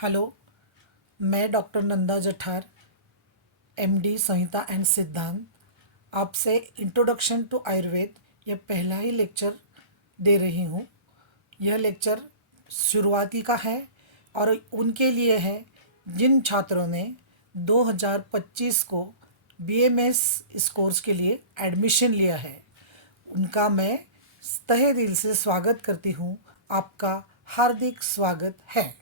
Hello. मैं doctor Nanda Jathar, MD Samhita and सिद्धांत, आपसे इंट्रोडक्शन टू आयुर्वेद यह पहला ही लेक्चर दे रही हूँ। यह लेक्चर शुरुआती का है और उनके लिए है जिन छात्रों ने 2025 को बीएमएस इस कोर्स के लिए एडमिशन लिया है। उनका मैं तहे दिल से स्वागत करती हूँ। आपका हार्दिक स्वागत है।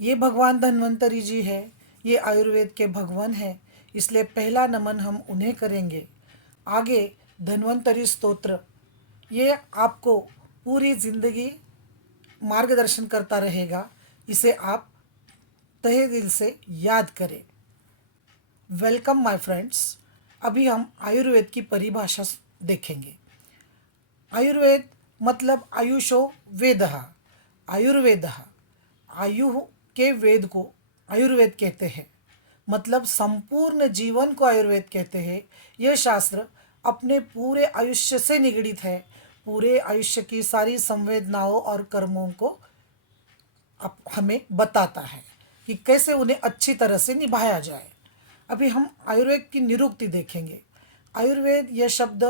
ये भगवान धन्वंतरी जी है, ये आयुर्वेद के भगवान हैं, इसलिए पहला नमन हम उन्हें करेंगे। आगे धन्वंतरी स्तोत्र, ये आपको पूरी ज़िंदगी मार्गदर्शन करता रहेगा। इसे आप तहे दिल से याद करें। Welcome my friends. अभी हम आयुर्वेद की परिभाषा देखेंगे। आयुर्वेद मतलब आयुषो वेदः, आयुर्वेदः, आयु के वेद को आयुर्वेद कहते हैं। मतलब संपूर्ण जीवन को आयुर्वेद कहते हैं। यह शास्त्र अपने पूरे आयुष्य से निगड़ित है। पूरे आयुष्य की सारी संवेदनाओं और कर्मों को हमें बताता है कि कैसे उन्हें अच्छी तरह से निभाया जाए। अभी हम आयुर्वेद की निरुक्ति देखेंगे। आयुर्वेद यह शब्द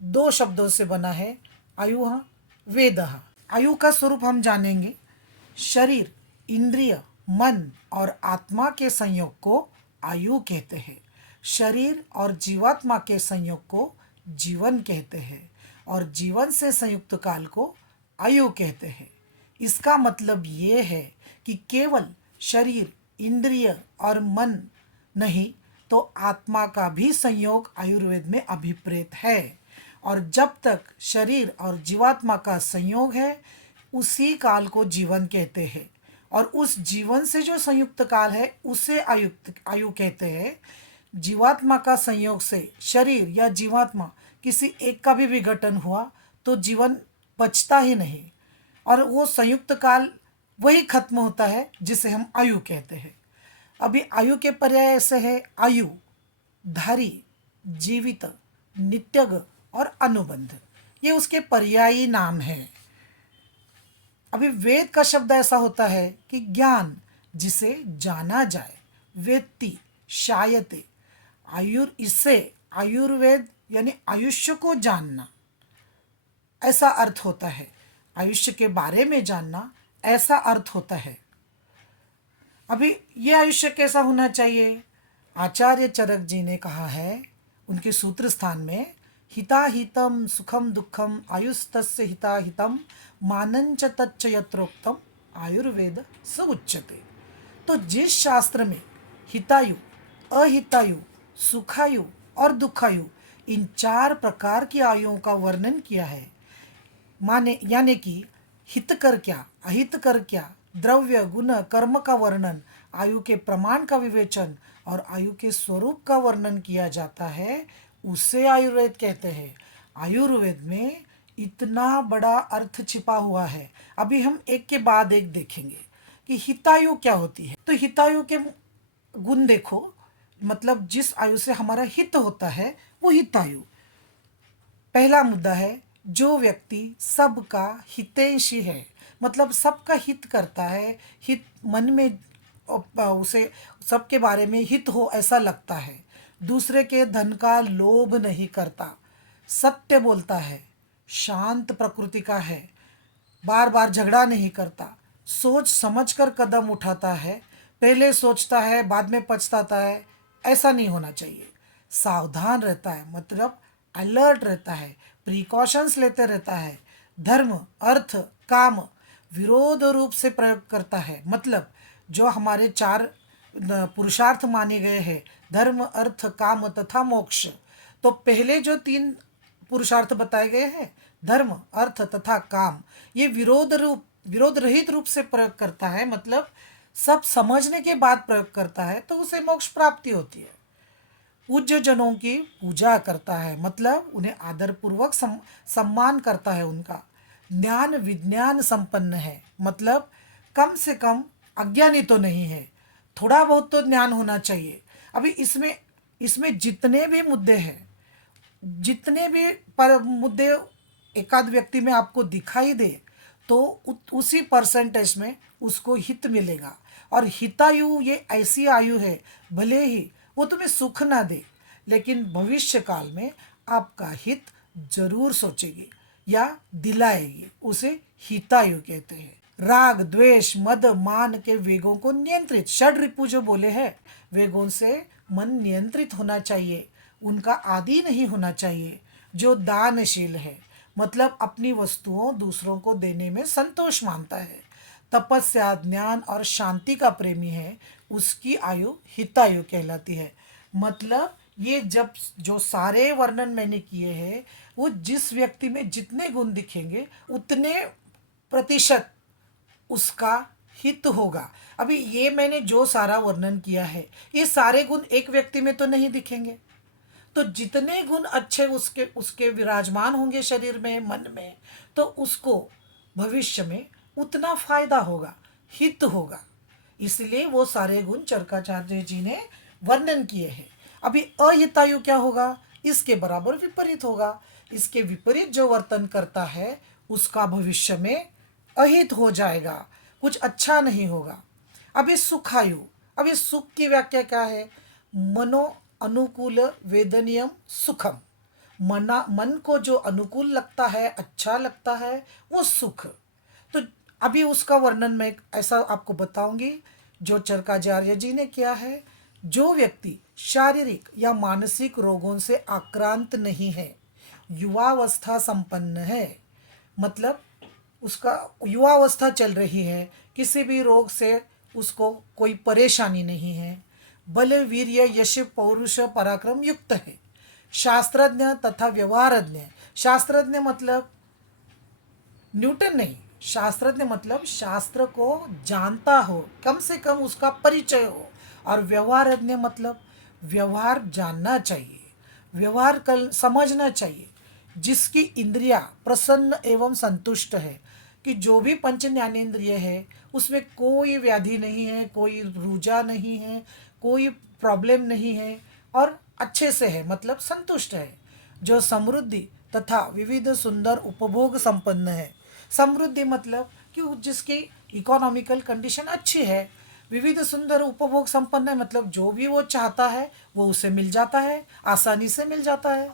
दो शब्दों से बना है, आयुः वेदः। आयु का स्वरूप हम जानेंगे। शरीर, इंद्रिय, मन और आत्मा के संयोग को आयु कहते हैं। शरीर और जीवात्मा के संयोग को जीवन कहते हैं और जीवन से संयुक्त काल को आयु कहते हैं। इसका मतलब ये है कि केवल शरीर, इंद्रिय और मन नहीं तो आत्मा का भी संयोग आयुर्वेद में अभिप्रेत है। और जब तक शरीर और जीवात्मा का संयोग है उसी काल को जीवन कहते हैं और उस जीवन से जो संयुक्त काल है उसे आयु कहते हैं। जीवात्मा का संयोग से शरीर या जीवात्मा किसी एक का भी विघटन हुआ तो जीवन बचता ही नहीं और वो संयुक्त काल वही खत्म होता है जिसे हम आयु कहते हैं। अभी आयु के पर्याय ऐसे है आयु, धारी, जीवित, नित्यग और अनुबंध। ये उसके पर्यायी नाम हैं। अभी वेद का शब्द ऐसा होता है कि ज्ञान, जिसे जाना जाए, वेत्ति, शायते। इससे आयुर्वेद यानी आयुष्य को जानना ऐसा अर्थ होता है। आयुष्य के बारे में जानना ऐसा अर्थ होता है। अभी ये आयुष्य कैसा होना चाहिए? आचार्य चरक जी ने कहा है उनके सूत्र स्थान में, हिताहितम सुखम दुखम आयुस्तस्य हिताहितम मानंच तच्च यत्रोक्तम आयुर्वेद स उच्यते। तो जिस शास्त्र में हितायु, अहितायु, सुखायु और दुखायु इन चार प्रकार की आयुओं का वर्णन किया है, माने यानी कि हित कर क्या, अहित कर क्या, द्रव्य, गुण, कर्म का वर्णन, आयु के प्रमाण का विवेचन और आयु के स्वरूप का वर्णन किया जाता है, उसे आयुर्वेद कहते हैं। आयुर्वेद में इतना बड़ा अर्थ छिपा हुआ है। अभी हम एक के बाद एक देखेंगे कि हितायु क्या होती है। तो हितायु के गुण देखो, मतलब जिस आयु से हमारा हित होता है वो हितायु। पहला मुद्दा है जो व्यक्ति सबका हितैषी है, मतलब सबका हित करता है, हित मन में उसे सबके बारे में हित हो ऐसा लगता है। दूसरे के धन का लोभ नहीं करता, सत्य बोलता है, शांत प्रकृति का है, बार बार झगड़ा नहीं करता, सोच समझकर कदम उठाता है, पहले सोचता है बाद में पछताता है, ऐसा नहीं होना चाहिए। सावधान रहता है, मतलब अलर्ट रहता है, प्रिकॉशंस लेते रहता है, धर्म, अर्थ, काम विरोध रूप से प्रयोग करता है। मतलब जो हमारे चार पुरुषार्थ माने गए हैं, धर्म, अर्थ, काम तथा मोक्ष, तो पहले जो तीन पुरुषार्थ बताए गए हैं, धर्म, अर्थ तथा काम, ये विरोध रहित रूप से प्रयोग करता है। मतलब सब समझने के बाद प्रयोग करता है तो उसे मोक्ष प्राप्ति होती है। पूज्य जनों की पूजा करता है, मतलब उन्हें आदरपूर्वक सम्मान करता है उनका। ज्ञान विज्ञान संपन्न है, मतलब कम से कम अज्ञानी तो नहीं है, थोड़ा बहुत तो ज्ञान होना चाहिए। अभी इसमें इसमें जितने भी मुद्दे हैं, जितने भी पर मुद्दे एकाध व्यक्ति में आपको दिखाई दे तो उसी परसेंटेज में उसको हित मिलेगा। और हितायु ये ऐसी आयु है, भले ही वो तुम्हें सुख ना दे, लेकिन भविष्य काल में आपका हित जरूर सोचेगी या दिलाएगी, उसे हितायु कहते हैं। राग, द्वेष, मद, मान के वेगों को नियंत्रित, षड रिपु जो बोले हैं, वेगों से मन नियंत्रित होना चाहिए, उनका आदी नहीं होना चाहिए। जो दानशील है, मतलब अपनी वस्तुओं दूसरों को देने में संतोष मानता है, तपस्या, ज्ञान और शांति का प्रेमी है, उसकी आयु हितायु कहलाती है। मतलब ये जब जो सारे वर्णन मैंने किए हैं, वो जिस व्यक्ति में जितने गुण दिखेंगे उतने प्रतिशत उसका हित होगा। अभी ये मैंने जो सारा वर्णन किया है, ये सारे गुण एक व्यक्ति में तो नहीं दिखेंगे, तो जितने गुण अच्छे उसके उसके विराजमान होंगे शरीर में, मन में, तो उसको भविष्य में उतना फायदा होगा, हित होगा। इसलिए वो सारे गुण चरकाचार्य जी ने वर्णन किए हैं। अभी अहितायु क्या होगा? इसके बराबर विपरीत होगा। इसके विपरीत जो वर्तन करता है उसका भविष्य में अहित हो जाएगा, कुछ अच्छा नहीं होगा। अभी सुखायु, अभी सुख की व्याख्या क्या है? मनो अनुकूल वेदनीयम सुखम, मन को जो अनुकूल लगता है, अच्छा लगता है, वो सुख। तो अभी उसका वर्णन मैं ऐसा आपको बताऊंगी जो चरकाचार्य जी ने किया है। जो व्यक्ति शारीरिक या मानसिक रोगों से आक्रांत नहीं है, युवावस्था संपन्न है, मतलब उसका युवावस्था चल रही है, किसी भी रोग से उसको कोई परेशानी नहीं है, बल, वीर्य, यश, पौरुष, पराक्रम युक्त है, शास्त्रज्ञ तथा व्यवहारज्ञ। शास्त्रज्ञ मतलब न्यूटन नहीं, शास्त्रज्ञ मतलब शास्त्र को जानता हो, कम से कम उसका परिचय हो। और व्यवहारज्ञ मतलब व्यवहार जानना चाहिए, व्यवहार कर समझना चाहिए, जिसकी इंद्रियां प्रसन्न एवं संतुष्ट है, कि जो भी पंच ज्ञानेंद्रिय है उसमें कोई व्याधि नहीं है, कोई रुझा नहीं है, कोई प्रॉब्लम नहीं है, और अच्छे से है, मतलब संतुष्ट है। जो समृद्धि तथा विविध सुंदर उपभोग संपन्न है। समृद्धि मतलब कि जिसकी इकोनॉमिकल कंडीशन अच्छी है। विविध सुंदर उपभोग संपन्न है मतलब जो भी वो चाहता है वो उसे मिल जाता है, आसानी से मिल जाता है।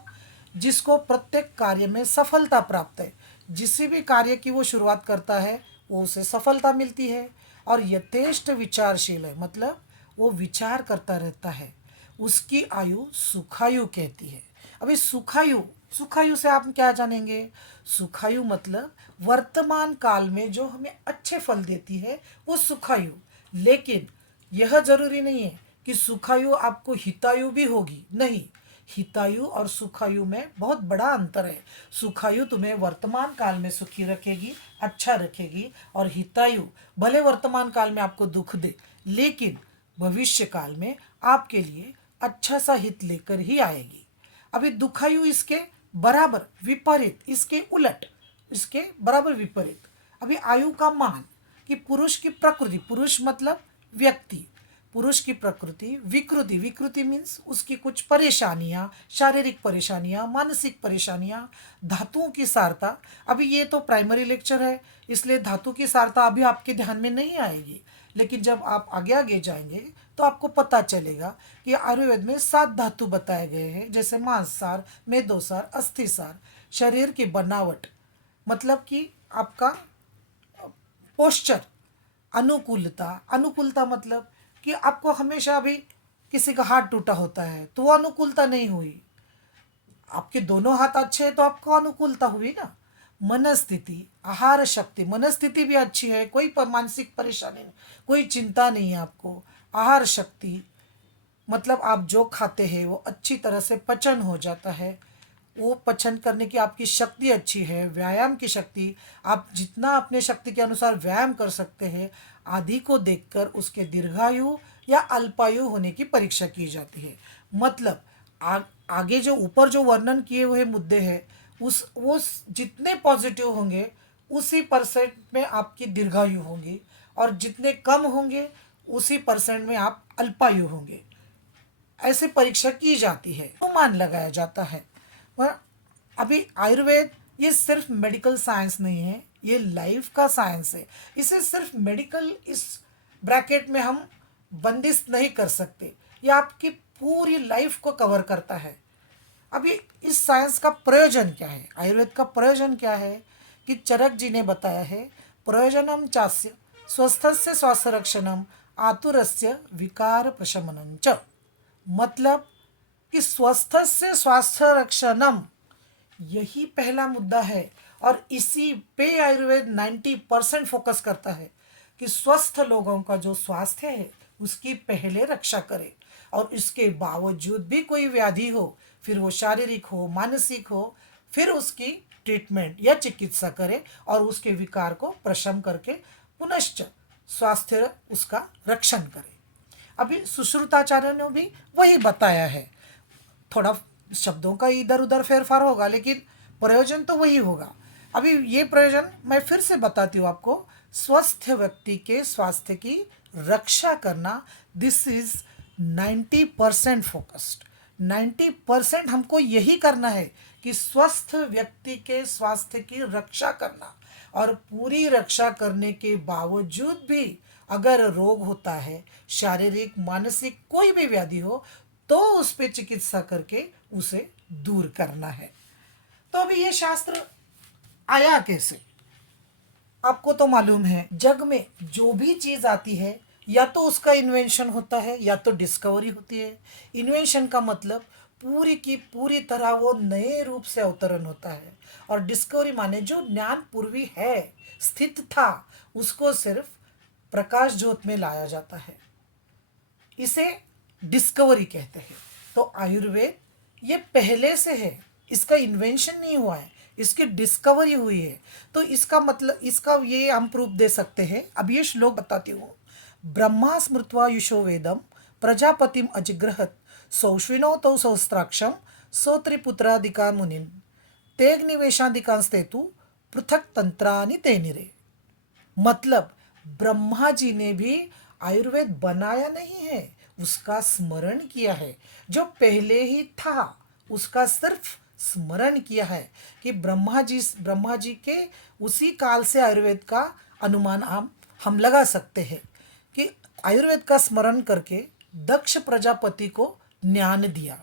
जिसको प्रत्येक कार्य में सफलता प्राप्त है, जिस भी कार्य की वो शुरुआत करता है वो उसे सफलता मिलती है। और यथेष्ट विचारशील है, मतलब वो विचार करता रहता है, उसकी आयु सुखायु कहती है। अभी सुखायु, सुखायु से आप क्या जानेंगे? सुखायु मतलब वर्तमान काल में जो हमें अच्छे फल देती है वो सुखायु। लेकिन यह जरूरी नहीं है कि सुखायु आपको हितायु भी होगी, नहीं। हितायु और सुखायु में बहुत बड़ा अंतर है। सुखायु तुम्हें वर्तमान काल में सुखी रखेगी, अच्छा रखेगी, और हितायु भले वर्तमान काल में आपको दुख दे, लेकिन भविष्य काल में आपके लिए अच्छा सा हित लेकर ही आएगी। अभी दुखायु इसके बराबर विपरीत, इसके उलट, इसके बराबर विपरीत। अभी आयु का मान, कि पुरुष की प्रकृति, पुरुष मतलब व्यक्ति, पुरुष की प्रकृति विकृति, विकृति मीन्स उसकी कुछ परेशानियाँ, शारीरिक परेशानियाँ, मानसिक परेशानियाँ, धातुओं की सारता। अभी ये तो प्राइमरी लेक्चर है, इसलिए धातु की सारता अभी आपके ध्यान में नहीं आएगी, लेकिन जब आप आगे आगे जाएंगे तो आपको पता चलेगा कि आयुर्वेद में 7 धातु बताए गए हैं, जैसे मांससार, मेदोसार, अस्थिसार। शरीर की बनावट मतलब कि आपका पोस्चर, अनुकूलता, अनुकूलता मतलब कि आपको हमेशा अभी किसी का हाथ टूटा होता है तो वो अनुकूलता नहीं हुई, आपके दोनों हाथ अच्छे हैं तो आपको अनुकूलता हुई ना। मनस्थिति, आहार शक्ति, मनस्थिति भी अच्छी है, कोई मानसिक परेशानी नहीं, कोई चिंता नहीं है आपको। आहार शक्ति मतलब आप जो खाते हैं वो अच्छी तरह से पचन हो जाता है, वो पचन करने की आपकी शक्ति अच्छी है। व्यायाम की शक्ति, आप जितना अपने शक्ति के अनुसार व्यायाम कर सकते हैं, आदि को देखकर उसके दीर्घायु या अल्पायु होने की परीक्षा की जाती है। मतलब आगे जो ऊपर जो वर्णन किए हुए मुद्दे हैं, वो जितने पॉजिटिव होंगे उसी परसेंट में आपकी दीर्घायु होंगी, और जितने कम होंगे उसी परसेंट में आप अल्पायु होंगे। ऐसे परीक्षा की जाती है, अनुमान लगाया जाता है। पर अभी आयुर्वेद ये सिर्फ मेडिकल साइंस नहीं है, ये लाइफ का साइंस है। इसे सिर्फ मेडिकल इस ब्रैकेट में हम बंदिश नहीं कर सकते, ये आपकी पूरी लाइफ को कवर करता है। अभी इस साइंस का प्रयोजन क्या है, आयुर्वेद का प्रयोजन क्या है कि चरक जी ने बताया है, प्रयोजनम चास्य स्वस्थस्य स्वास्थ्य रक्षणम आतुरस्य विकार प्रशमनम च। मतलब कि स्वस्थस्य स्वास्थ्य रक्षणम, यही पहला मुद्दा है और इसी पे आयुर्वेद 90% फोकस करता है कि स्वस्थ लोगों का जो स्वास्थ्य है उसकी पहले रक्षा करे, और इसके बावजूद भी कोई व्याधि हो, फिर वो शारीरिक हो मानसिक हो, फिर उसकी ट्रीटमेंट या चिकित्सा करे और उसके विकार को प्रशम करके पुनश्च स्वास्थ्य उसका रक्षण करे। अभी सुश्रुताचार्य ने भी वही बताया है, थोड़ा शब्दों का इधर उधर फेरफार होगा लेकिन प्रयोजन तो वही होगा। अभी ये प्रयोजन मैं फिर से बताती हूँ आपको, स्वस्थ व्यक्ति के स्वास्थ्य की रक्षा करना, दिस इज 90% फोकस्ड। 90% हमको यही करना है कि स्वस्थ व्यक्ति के स्वास्थ्य की रक्षा करना, और पूरी रक्षा करने के बावजूद भी अगर रोग होता है, शारीरिक मानसिक कोई भी व्याधि हो, तो उस पर चिकित्सा करके उसे दूर करना है। तो अभी ये शास्त्र आया कैसे, आपको तो मालूम है जग में जो भी चीज आती है या तो उसका इन्वेंशन होता है या तो डिस्कवरी होती है। इन्वेंशन का मतलब पूरी की पूरी तरह वो नए रूप से अवतरण होता है, और डिस्कवरी माने जो ज्ञान पूर्वी है, स्थित था, उसको सिर्फ प्रकाश ज्योत में लाया जाता है, इसे डिस्कवरी कहते हैं। तो आयुर्वेद ये पहले से है, इसका इन्वेंशन नहीं हुआ है, इसकी डिस्कवरी हुई है। तो इसका मतलब, इसका ये हम प्रूफ दे सकते हैं। अब ये श्लोक बताती हूँ। ब्रह्मा स्मृत्वा युषो वेदम प्रजापतिम अजिग्रहत सौश्विनो तौ सहस्त्राक्षम सौत्रिपुत्रादिका मुनिन तेग्निवेशादिकांस्तेतु पृथक तंत्रानि तेनिरे। मतलब ब्रह्मा जी ने भी आयुर्वेद बनाया नहीं है, उसका स्मरण किया है। जो पहले ही था उसका सिर्फ स्मरण किया है कि ब्रह्मा जी के उसी काल से आयुर्वेद का अनुमान हम लगा सकते हैं कि आयुर्वेद का स्मरण करके दक्ष प्रजापति को ज्ञान दिया।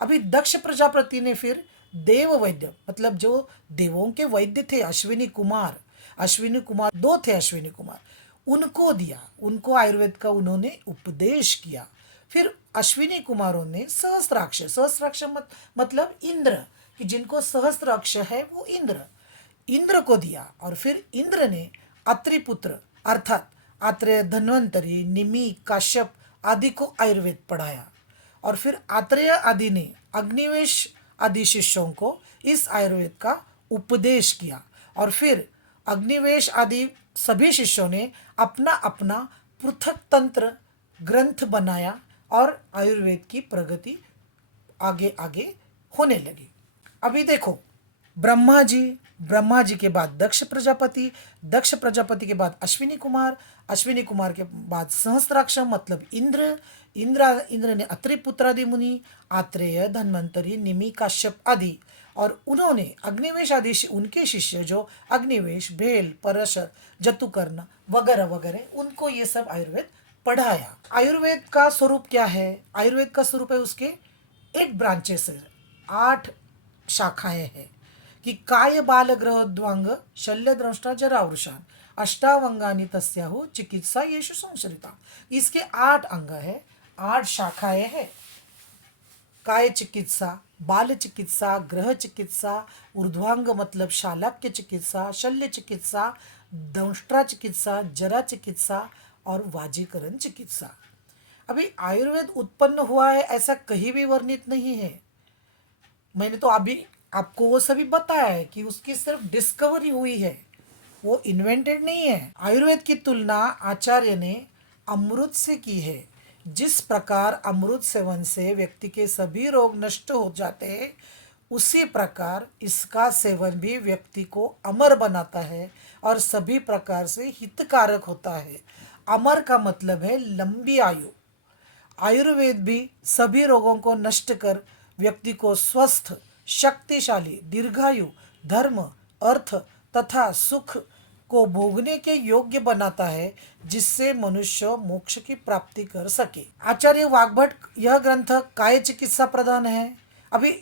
अभी दक्ष प्रजापति ने फिर देव वैद्य, मतलब जो देवों के वैद्य थे, अश्विनी कुमार दो थे, अश्विनी कुमार, उनको दिया, उनको आयुर्वेद का उन्होंने उपदेश किया। फिर अश्विनी कुमारों ने सहस्त्राक्ष मतलब इंद्र, कि जिनको सहस्त्राक्ष है वो इंद्र को दिया। और फिर इंद्र ने अत्रिपुत्र अर्थात आत्रेय, धन्वंतरी, निमि, काश्यप आदि को आयुर्वेद पढ़ाया। और फिर आत्रेय आदि ने अग्निवेश आदि शिष्यों को इस आयुर्वेद का उपदेश किया। और फिर अग्निवेश आदि सभी शिष्यों ने अपना अपना पृथक तंत्र ग्रंथ बनाया और आयुर्वेद की प्रगति आगे आगे होने लगी। अभी देखो, ब्रह्मा जी के बाद दक्ष प्रजापति के बाद अश्विनी कुमार के बाद सहस्त्राक्ष मतलब इंद्र ने अत्रिपुत्रादि मुनि, आत्रेय, धन्वंतरी, निमि, काश्यप आदि, और उन्होंने अग्निवेश आदि उनके शिष्य जो अग्निवेश, भेल, परशर, जतुकर्ण वगैरह वगैरह, उनको ये सब आयुर्वेद पढ़ाया। आयुर्वेद का स्वरूप क्या है? आयुर्वेद का स्वरूप है उसके 8 ब्रांचेस है, 8 शाखाएं हैं कि काय बाल ग्रहोद्वांग शल्य द्रष्टा जरावृषान अष्टावंगानी तस्याहु चिकित्सा येषु संश्रिता। इसके 8 अंग है, 8 शाखाएं हैं। काय चिकित्सा, बाल चिकित्सा, ग्रह चिकित्सा, ऊर्ध्वांग मतलब शालाक्य चिकित्सा, शल्य चिकित्सा, दंष्ट्रा चिकित्सा, जरा चिकित्सा और वाजीकरण चिकित्सा। अभी आयुर्वेद उत्पन्न हुआ है ऐसा कहीं भी वर्णित नहीं है। मैंने तो अभी आपको वो सभी बताया है कि उसकी सिर्फ डिस्कवरी हुई है, वो इन्वेंटेड नहीं है। आयुर्वेद की तुलना आचार्य ने अमृत से की है। जिस प्रकार अमृत सेवन से व्यक्ति के सभी रोग नष्ट हो जाते हैं, उसी प्रकार इसका सेवन भी व्यक्ति को अमर बनाता है और सभी प्रकार से हितकारक होता है। अमर का मतलब है लंबी आयु। आयुर्वेद भी सभी रोगों को नष्ट कर व्यक्ति को स्वस्थ, शक्तिशाली, दीर्घायु, धर्म, अर्थ तथा सुख को भोगने के योग्य बनाता है, जिससे मनुष्य मोक्ष की प्राप्ति कर सके। आचार्य वाग्भट यह ग्रंथ काय चिकित्सा प्रधान है। अभी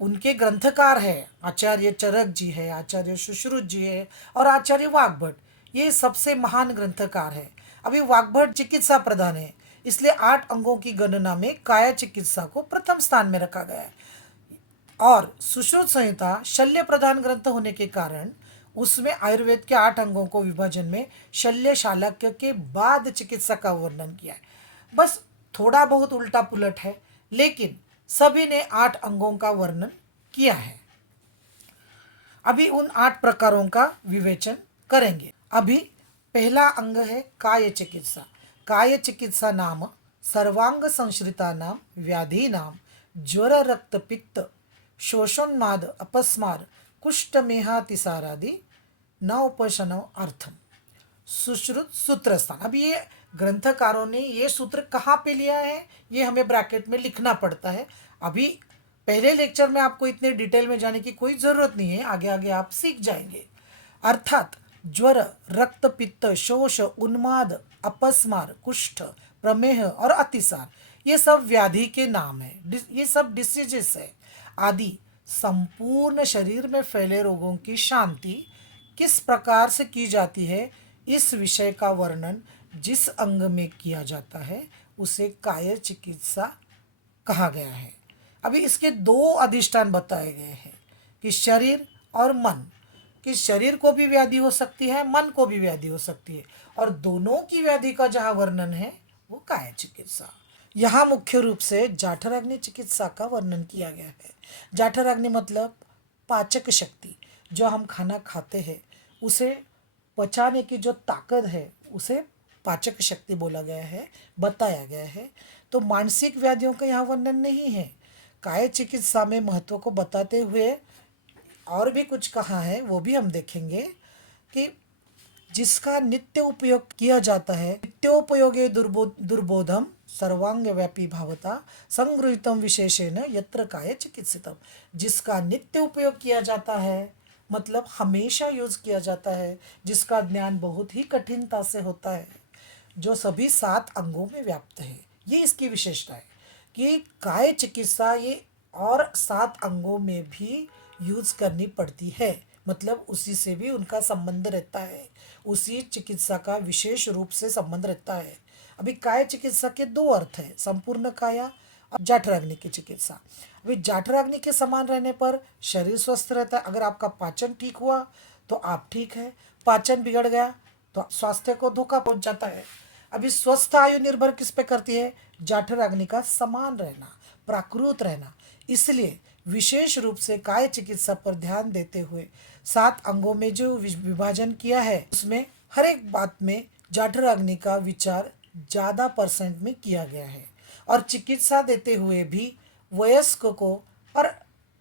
उनके ग्रंथकार है आचार्य चरक जी है, आचार्य सुश्रुत जी है और आचार्य वाग्भट, ये सबसे महान ग्रंथकार है। अभी वाग्भट चिकित्सा प्रधान है, इसलिए 8 अंगों की गणना में काया चिकित्सा को प्रथम स्थान में रखा गया है। और सुश्रुत संहिता शल्य प्रधान ग्रंथ होने के कारण उसमें आयुर्वेद के 8 अंगों को विभाजन में शल्य शालक्य के बाद चिकित्सा का वर्णन किया है। बस थोड़ा बहुत उल्टा पुलट है, लेकिन सभी ने 8 अंगों का वर्णन किया है। अभी उन 8 प्रकारों का विवेचन करेंगे। अभी पहला अंग है काय चिकित्सा। काय चिकित्सा नाम सर्वांग संश्रिता नाम व्याधि नाम ज्वर रक्त पित्त शोषोन्माद अपस्मार कुष्ठ मेहातिसारादि न उपशमन अर्थम। सुश्रुत सूत्र स्थान। अभी ये ग्रंथकारों ने ये सूत्र कहाँ पे लिया है, ये हमें ब्रैकेट में लिखना पड़ता है। अभी पहले लेक्चर में आपको इतने डिटेल में जाने की कोई ज़रूरत नहीं है, आगे आगे आप सीख जाएंगे। अर्थात ज्वर रक्त पित्त शोष उन्माद अपस्मार कुष्ठ प्रमेह और अतिसार, ये सब व्याधि के नाम है, ये सब डिसीजेस है आदि संपूर्ण शरीर में फैले रोगों की शांति किस प्रकार से की जाती है, इस विषय का वर्णन जिस अंग में किया जाता है उसे काय चिकित्सा कहा गया है। अभी इसके 2 अधिष्ठान बताए गए हैं कि शरीर और मन, कि शरीर को भी व्याधि हो सकती है, मन को भी व्याधि हो सकती है, और दोनों की व्याधि का जहाँ वर्णन है वो काय चिकित्सा। यहाँ मुख्य रूप से जाठराग्नि चिकित्सा का वर्णन किया गया है। जाठराग्नि मतलब पाचक शक्ति, जो हम खाना खाते हैं उसे पचाने की जो ताकत है उसे पाचक शक्ति बोला गया है, बताया गया है। तो मानसिक व्याधियों का यहाँ वर्णन नहीं है। काय चिकित्सा में महत्व को बताते हुए और भी कुछ कहा है, वो भी हम देखेंगे कि जिसका नित्य उपयोग किया जाता है, नित्योपयोगे दुर्बोधम सर्वांग व्यापी भावता संगृहीतम विशेषेण यत्र काय चिकित्सितम। जिसका नित्य उपयोग किया जाता है मतलब हमेशा यूज किया जाता है, जिसका ज्ञान बहुत ही कठिनता से होता है, जो सभी 7 अंगों में व्याप्त है। ये इसकी विशेषता है कि काय चिकित्सा ये और 7 अंगों में भी यूज करनी पड़ती है, मतलब उसी से भी उनका संबंध रहता है, उसी चिकित्सा का विशेष रूप से संबंध रहता है। अभी काय चिकित्सा के 2 अर्थ है, संपूर्ण काया और जाठराग्नि की चिकित्सा। अभी जाठराग्नि के समान रहने पर शरीर स्वस्थ रहता है। अगर आपका पाचन ठीक हुआ तो आप ठीक है, पाचन बिगड़ गया तो स्वास्थ्य को धोखा पहुंच जाता है। अभी स्वस्थ आयु निर्भर किस पे करती है, जाठराग्नि का समान रहना, प्राकृत रहना। इसलिए विशेष रूप से काय चिकित्सा पर ध्यान देते हुए 7 अंगों में जो विभाजन किया है उसमें हर एक बात में जाठराग्नि का विचार ज़्यादा % में किया गया है। और चिकित्सा देते हुए भी वयस्क को और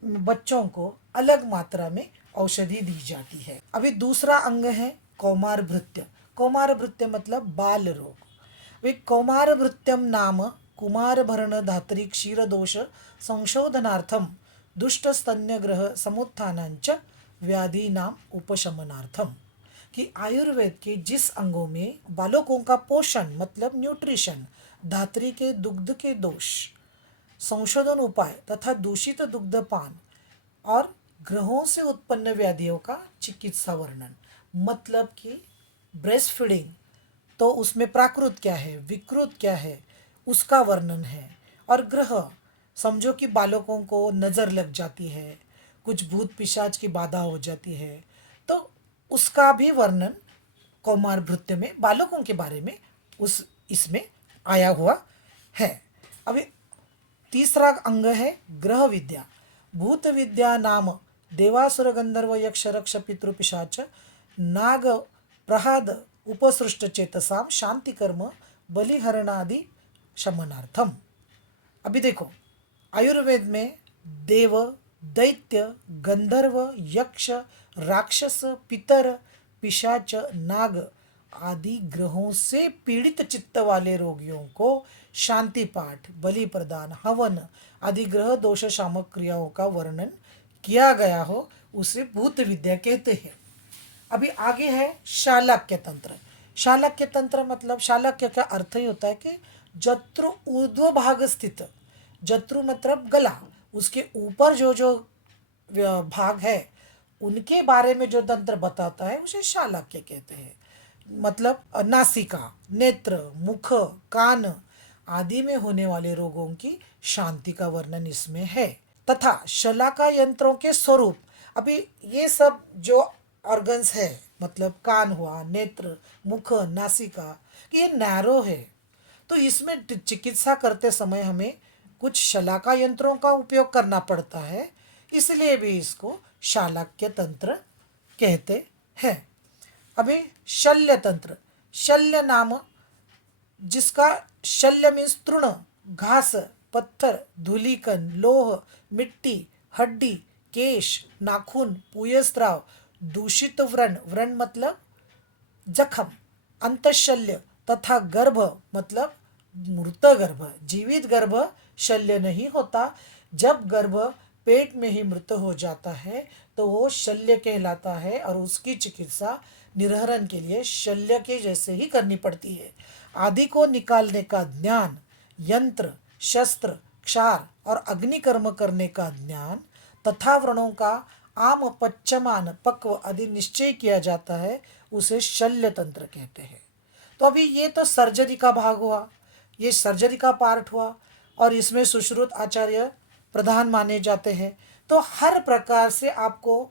बच्चों को अलग मात्रा में औषधि दी जाती है। अभी दूसरा अंग है कौमार भृत्य। कौमार भृत्य मतलब बाल रोग। वे कौमार भृत्यम नाम कुमार भरण धात्री क्षीर दोष संशोधनार्थम दुष्ट स्तन्यग्रह समुत्थानांच व्याधि नाम उपशमनार्थम। कि आयुर्वेद के जिस अंगों में बालकों का पोषण मतलब न्यूट्रिशन, धात्री के दुग्ध के दोष, संशोधन उपाय तथा दूषित दुग्धपान और ग्रहों से उत्पन्न व्याधियों का चिकित्सा वर्णन, मतलब कि ब्रेस्ट फीडिंग, तो उसमें प्राकृत क्या है, विकृत क्या है, उसका वर्णन है। और ग्रह, समझो कि बालकों को नज़र लग जाती है, कुछ भूत पिशाच की बाधा हो जाती है, तो उसका भी वर्णन कौमार भृत्य में बालकों के बारे में उस इसमें आया हुआ है। अभी तीसरा अंग है ग्रह विद्या। भूत विद्या नाम देवासुर गंधर्व यक्ष रक्ष पितृ पिशाच नाग प्रहाद उपसृष्ट चेतसाम शांति कर्म बलिहरणादि शमनार्थम। अभी देखो, आयुर्वेद में देव, दैत्य, गंधर्व, यक्ष, राक्षस, पितर, पिशाच, नाग आदि ग्रहों से पीड़ित चित्त वाले रोगियों को शांति पाठ, बलि प्रदान, हवन आदि ग्रह दोष शामक क्रियाओं का वर्णन किया गया हो, उसे भूत विद्या कहते हैं। अभी आगे है शालक्य तंत्र। शालक्य तंत्र मतलब शालक्य का अर्थ ही होता है कि जत्रु ऊर्ध्व भाग स्थित, जत्रु मतलब गला, उसके ऊपर जो जो भाग है उनके बारे में जो तंत्र बताता है उसे शालक्य कहते हैं। मतलब नासिका, नेत्र, मुख, कान आदि में होने वाले रोगों की शांति का वर्णन इसमें है। तथा शलाका यंत्रों के स्वरूप, अभी ये सब जो ऑर्गन्स है, मतलब कान हुआ, नेत्र, मुख, नासिका, कि ये नैरो है, तो इसमें चिकित्सा करते समय हमें कुछ शलाका यंत्रों का उपयोग करना पड़ता है, इसलिए भी इसको शालक्य तंत्र कहते हैं। अभी शल्य तंत्र, शल्य नाम जिसका शल्य मीन्स तृण, घास, पत्थर, धूलिकण, लोह, मिट्टी, हड्डी, केश, नाखून, पुयस्त्राव, दूषित व्रण, व्रण मतलब जखम, अंतशल्य तथा गर्भ मतलब मृत गर्भ। जीवित गर्भ शल्य नहीं होता, जब गर्भ पेट में ही मृत हो जाता है तो वो शल्य कहलाता है और उसकी चिकित्सा निर्हरण के लिए शल्य के जैसे ही करनी पड़ती है। आदि को निकालने का ज्ञान, यंत्र, शस्त्र, क्षार और अग्निकर्म करने का ज्ञान तथा व्रणों का आम, पच्यमान, पक्व आदि निश्चय किया जाता है, उसे शल्य तंत्र कहते हैं। तो अभी ये तो सर्जरी का भाग हुआ, ये सर्जरी का पार्ट हुआ और इसमें सुश्रुत आचार्य प्रधान माने जाते हैं। तो हर प्रकार से आपको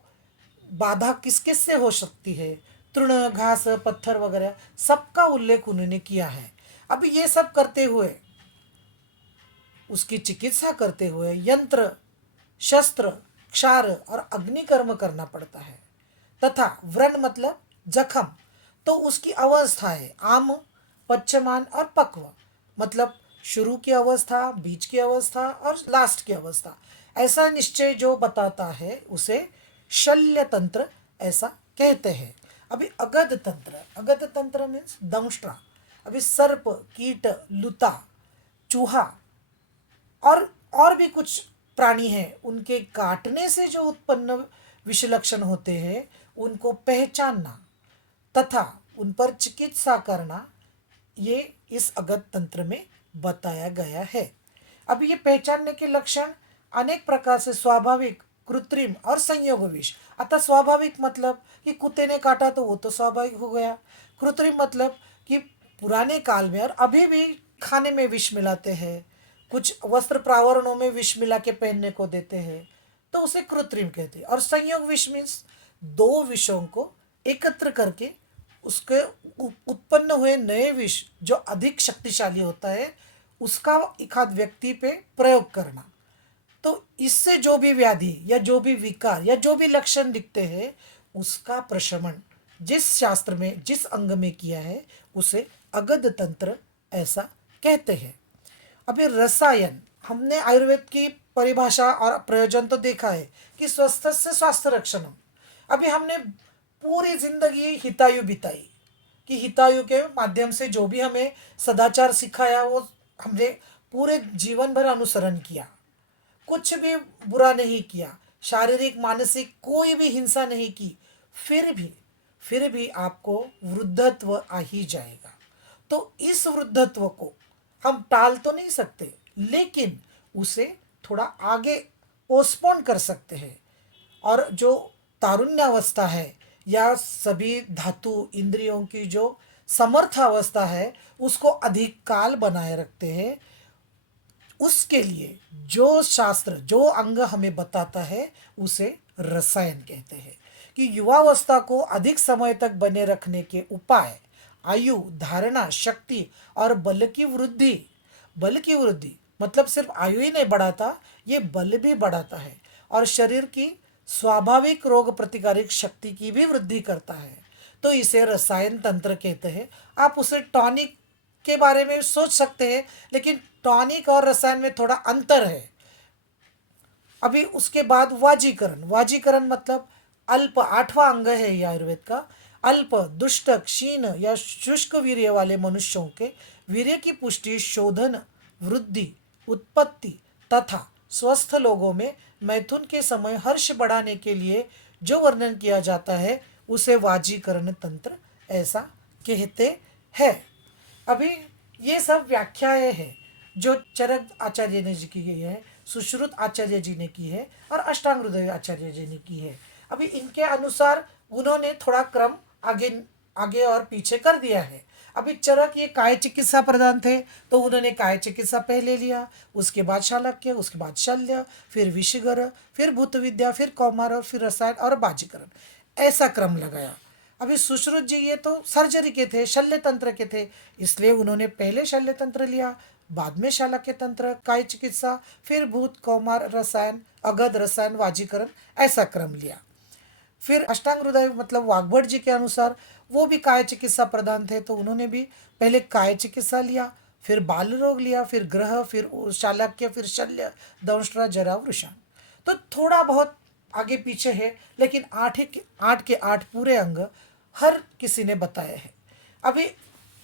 बाधा किस किस से हो सकती है, तृण, घास, पत्थर वगैरह सबका उल्लेख उन्होंने किया है। अभी ये सब करते हुए, उसकी चिकित्सा करते हुए यंत्र, शस्त्र, क्षार और अग्निकर्म करना पड़ता है। तथा व्रण मतलब जखम, तो उसकी अवस्था है आम, पच्यमान और पक्व, मतलब शुरू की अवस्था, बीच की अवस्था और लास्ट की अवस्था, ऐसा निश्चय जो बताता है उसे शल्य तंत्र ऐसा कहते हैं। अभी अगध तंत्र, अगध तंत्र मीन्स दंष्ट्रा। अभी सर्प, कीट, लुता, चूहा और भी कुछ प्राणी हैं, उनके काटने से जो उत्पन्न विष लक्षण होते हैं उनको पहचानना तथा उन पर चिकित्सा करना, ये इस अगध तंत्र में बताया गया है। अब ये पहचानने के लक्षण अनेक प्रकार से स्वाभाविक, कृत्रिम और संयोग विष। अतः स्वाभाविक मतलब कि कुत्ते ने काटा तो वो तो स्वाभाविक हो गया। कृत्रिम मतलब कि पुराने काल में और अभी भी खाने में विष मिलाते हैं, कुछ वस्त्र प्रावरणों में विष मिला के पहनने को देते हैं, तो उसे कृत्रिम कहते हैं। और संयोग विष मीन्स दो विषों को एकत्र करके उसके उत्पन्न हुए नए विष जो अधिक शक्तिशाली होता है उसका एक आध व्यक्ति पे प्रयोग करना। तो इससे जो भी व्याधि या जो भी विकार या जो भी लक्षण दिखते हैं उसका प्रशमन जिस शास्त्र में जिस अंग में किया है उसे अगध तंत्र ऐसा कहते हैं। अभी रसायन, हमने आयुर्वेद की परिभाषा और प्रयोजन तो देखा है कि स्वस्थ से स्वास्थ्य रक्षणम। अभी हमने पूरी जिंदगी हितायु बिताई कि हितायु के माध्यम से जो भी हमें सदाचार सिखाया वो हमने पूरे जीवन भर अनुसरण किया, कुछ भी बुरा नहीं किया, शारीरिक मानसिक कोई भी हिंसा नहीं की, फिर भी आपको वृद्धत्व आ ही जाएगा। तो इस वृद्धत्व को हम टाल तो नहीं सकते, लेकिन उसे थोड़ा आगे पोस्टपोन कर सकते हैं। और जो तारुण्य अवस्था है या सभी धातु इंद्रियों की जो समर्थ अवस्था है उसको अधिक काल बनाए रखते हैं। उसके लिए जो शास्त्र जो अंग हमें बताता है उसे रसायन कहते हैं। कि युवावस्था को अधिक समय तक बने रखने के उपाय, आयु, धारणा, शक्ति और बल की वृद्धि मतलब सिर्फ आयु ही नहीं बढ़ाता, ये बल भी बढ़ाता है और शरीर की स्वाभाविक रोग प्रतिकारक शक्ति की भी वृद्धि करता है। तो इसे रसायन तंत्र कहते हैं। आप उसे टॉनिक के बारे में सोच सकते हैं, लेकिन टॉनिक और रसायन में थोड़ा अंतर है। अभी उसके बाद वाजीकरण, वाजीकरण मतलब अल्प, आठवां अंग है ये आयुर्वेद का। अल्प, दुष्ट, क्षीण या शुष्क वीर्य वाले मनुष्यों के वीर्य की पुष्टि, शोधन, वृद्धि, उत्पत्ति तथा स्वस्थ लोगों में मैथुन के समय हर्ष बढ़ाने के लिए जो वर्णन किया जाता है उसे वाजीकरण तंत्र ऐसा कहते हैं। अभी ये सब व्याख्याएं हैं जो चरक आचार्य ने जी की है, सुश्रुत आचार्य जी ने की है और अष्टांग हृदय आचार्य जी ने की है। अभी इनके अनुसार उन्होंने थोड़ा क्रम आगे आगे और पीछे कर दिया है। अभी चरक ये काय चिकित्सा प्रधान थे, तो उन्होंने काय चिकित्सा पहले लिया, उसके बाद शालक्य, उसके बाद शल्य, फिर विषगर, फिर भूत विद्या, फिर कौमार और फिर रसायन और बाजीकरण, ऐसा क्रम लगाया। अभी सुश्रुत जी ये तो सर्जरी के थे, शल्य तंत्र के थे, इसलिए उन्होंने पहले शल्य तंत्र लिया, बाद में शालक्य तंत्र, काय चिकित्सा, फिर भूत, कौमार, रसायन, अगध, रसायन, वाजीकरण, ऐसा क्रम लिया। फिर अष्टांग हृदय मतलब वाग्भट जी के अनुसार वो भी काय चिकित्सा प्रधान थे, तो उन्होंने भी पहले काय चिकित्सा लिया, फिर बाल रोग लिया, फिर ग्रह, फिर शालक्य, फिर शल्य, दंष्ट्रा, जरा, वृषण। तो थोड़ा बहुत आगे पीछे है, लेकिन आठ के आठ पूरे अंग हर किसी ने बताए हैं। अभी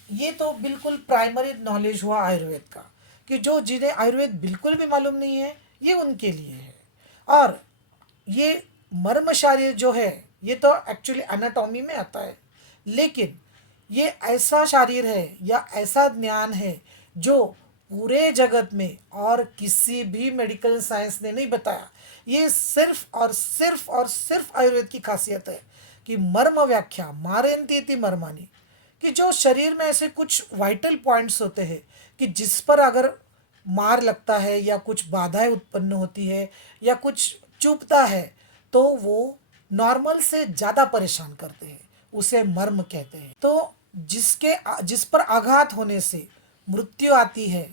ये तो बिल्कुल प्राइमरी नॉलेज हुआ आयुर्वेद का, कि जो जिन्हें आयुर्वेद बिल्कुल भी मालूम नहीं है ये उनके लिए है। और ये मर्म शारीर जो है ये तो एक्चुअली एनाटॉमी में आता है, लेकिन ये ऐसा शारीर है या ऐसा ज्ञान है जो पूरे जगत में और किसी भी मेडिकल साइंस ने नहीं बताया। ये सिर्फ और सिर्फ और सिर्फ आयुर्वेद की खासियत है कि मर्म व्याख्या मारेंती इति मर्मानी, कि जो शरीर में ऐसे कुछ वाइटल पॉइंट्स होते हैं कि जिस पर अगर मार लगता है या कुछ बाधाएं उत्पन्न होती है या कुछ चुभता है तो वो नॉर्मल से ज़्यादा परेशान करते हैं, उसे मर्म कहते हैं। तो जिस पर आघात होने से मृत्यु आती है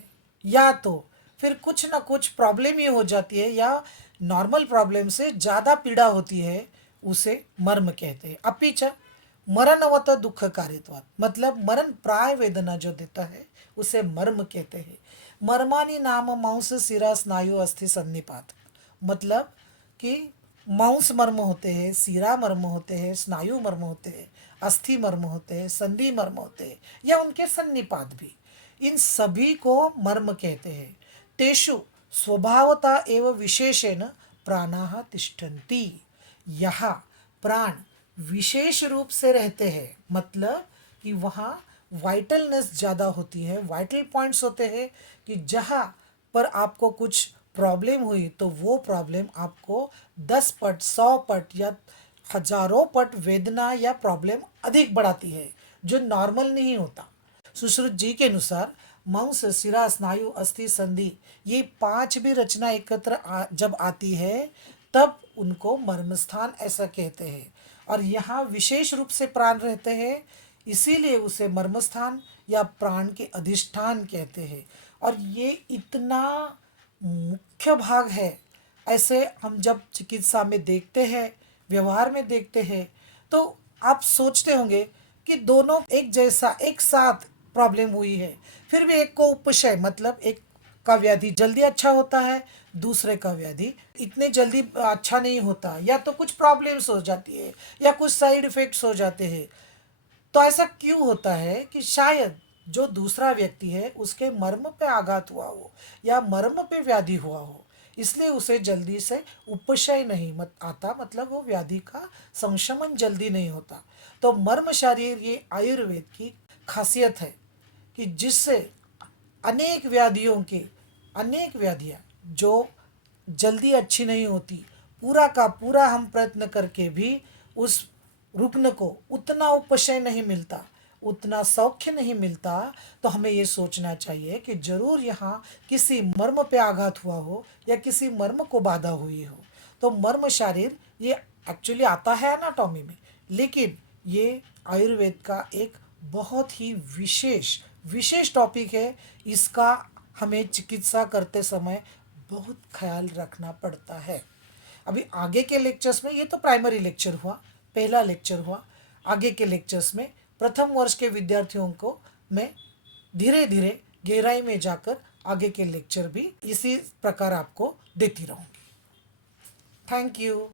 या तो फिर कुछ ना कुछ प्रॉब्लम ये हो जाती है या नॉर्मल प्रॉब्लम से ज़्यादा पीड़ा होती है, उसे मर्म कहते हैं। अपिच मरणवत दुख कारित्वात्, मतलब मरण प्राय वेदना जो देता है उसे मर्म कहते हैं। मर्मानी नाम मांस सिरा स्नायु अस्थि सन्निपात, मतलब कि मांस मर्म होते हैं, सीरा मर्म होते हैं, स्नायु मर्म होते हैं, अस्थि मर्म होते हैं, संधि मर्म होते हैं या उनके सन्निपात भी, इन सभी को मर्म कहते हैं। तेषु स्वभावता एवं विशेषेण प्राणाः तिष्ठन्ति, यहाँ प्राण विशेष रूप से रहते हैं, मतलब कि वहाँ वाइटलनेस ज़्यादा होती है, वाइटल पॉइंट्स होते हैं कि जहाँ पर आपको कुछ प्रॉब्लम हुई तो वो प्रॉब्लम आपको 10 पट 100 पट या हजारों पट वेदना या प्रॉब्लम अधिक बढ़ाती है, जो नॉर्मल नहीं होता। सुश्रुत जी के अनुसार मांस सिरा स्नायु अस्थि संधि ये पांच भी रचना एकत्र जब आती है तब उनको मर्मस्थान ऐसा कहते हैं, और यहाँ विशेष रूप से प्राण रहते हैं, इसीलिए उसे मर्मस्थान या प्राण के अधिष्ठान कहते हैं। और ये इतना मुख्य भाग है। ऐसे हम जब चिकित्सा में देखते हैं, व्यवहार में देखते हैं, तो आप सोचते होंगे कि दोनों एक जैसा एक साथ प्रॉब्लम हुई है, फिर भी एक को उपशय मतलब एक का व्याधि जल्दी अच्छा होता है, दूसरे का व्याधि इतने जल्दी अच्छा नहीं होता, या तो कुछ प्रॉब्लम्स हो जाती है या कुछ साइड इफ़ेक्ट्स हो जाते हैं। तो ऐसा क्यों होता है कि शायद जो दूसरा व्यक्ति है उसके मर्म पे आघात हुआ हो या मर्म पे व्याधि हुआ हो, इसलिए उसे जल्दी से उपशय नहीं मत आता, मतलब वो व्याधि का संशमन जल्दी नहीं होता। तो मर्म शारीर ये आयुर्वेद की खासियत है कि जिससे अनेक व्याधियों के अनेक व्याधियाँ जो जल्दी अच्छी नहीं होती, पूरा का पूरा हम प्रयत्न करके भी उस रुग्ण को उतना उपशय नहीं मिलता, उतना सौख्य नहीं मिलता, तो हमें ये सोचना चाहिए कि जरूर यहाँ किसी मर्म पे आघात हुआ हो या किसी मर्म को बाधा हुई हो। तो मर्म शारीर ये एक्चुअली आता है एनाटॉमी में, लेकिन ये आयुर्वेद का एक बहुत ही विशेष विशेष टॉपिक है। इसका हमें चिकित्सा करते समय बहुत ख्याल रखना पड़ता है। अभी आगे के लेक्चर्स में, ये तो प्राइमरी लेक्चर हुआ, पहला लेक्चर हुआ, आगे के लेक्चर्स में प्रथम वर्ष के विद्यार्थियों को मैं धीरे धीरे गहराई में जाकर आगे के लेक्चर भी इसी प्रकार आपको देती रहूँगी। Thank you.